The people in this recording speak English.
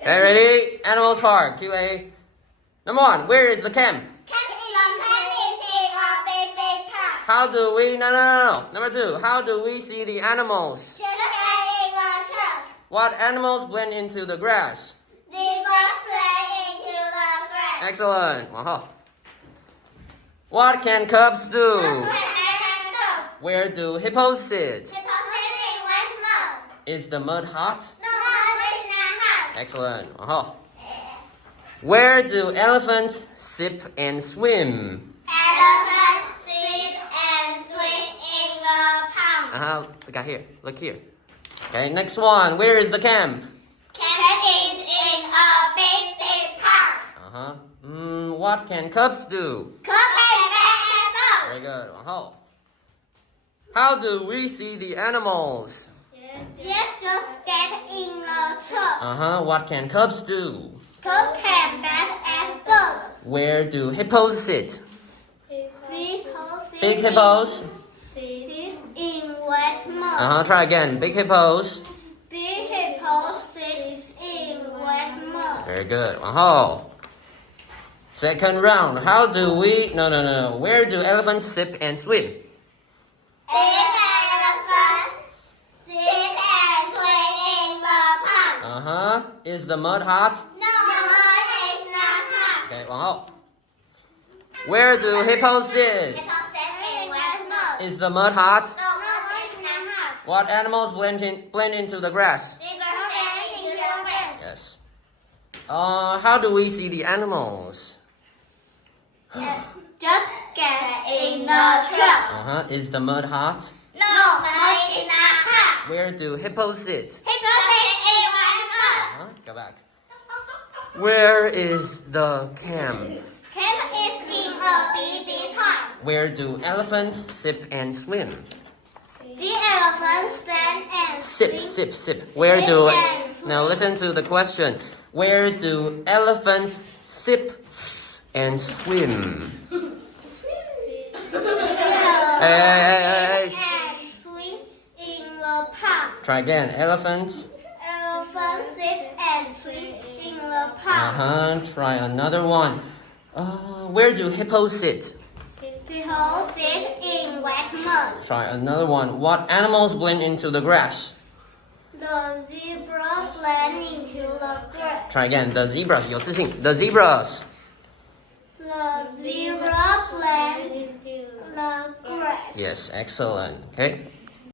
Okay, ready? Animals part, QA. Number 1, where is the camp? How do we, no. Number 2, how do we see the animals? What animals blend into the grass? Excellent. Wow. What can cubs do? Where do hippos sit? Is the mud hot? Excellent. Wow. Where do elephants sip and swim? Elephants sit and swim in the pond. Look out here. Look here. Okay, next one. Where is the camp? Camp is in a big park. What can cubs do? Cubs can play Very good. How do we see the animals? Yes, just get in the truck. What can cubs do? Cubs can bat at birds. Where do hippos sit? Big hippos hippos. sit in wet mud. Try again. Big hippos. Big hippos sit in wet mud. Very good. Second round. How do we... No. Where do elephants sip and swim? Elephants sit and swim in the pond. Is the mud hot? No, mud is not hot. Okay, Where do hippos sit? Hippos sit in wet mud. Is the mud hot? No, mud is not hot. What animals blend into the grass? Zebra blend into the grass. Yes. How do we see the animals? Just get in the truck. Is the mud hot? No, mud is not hot. Where do hippos sit? Hippos sit in wet mud. Go back. Where is the camp? Camp is in a big park. Where do elephants sip and swim? The elephants stand and Sip. Where do... Now listen to the question. Where do elephants sip and swim? And swim in the park. Try again. Elephants. Elephants sit and swim in the park. Try another one. Where do hippos sit? Hippos sit in wet mud. Try another one. What animals blend into the grass? The zebra blend into the grass. Try again. The zebras. 有自信. The zebras. The zebra blend into the grass. Yes, excellent. Okay.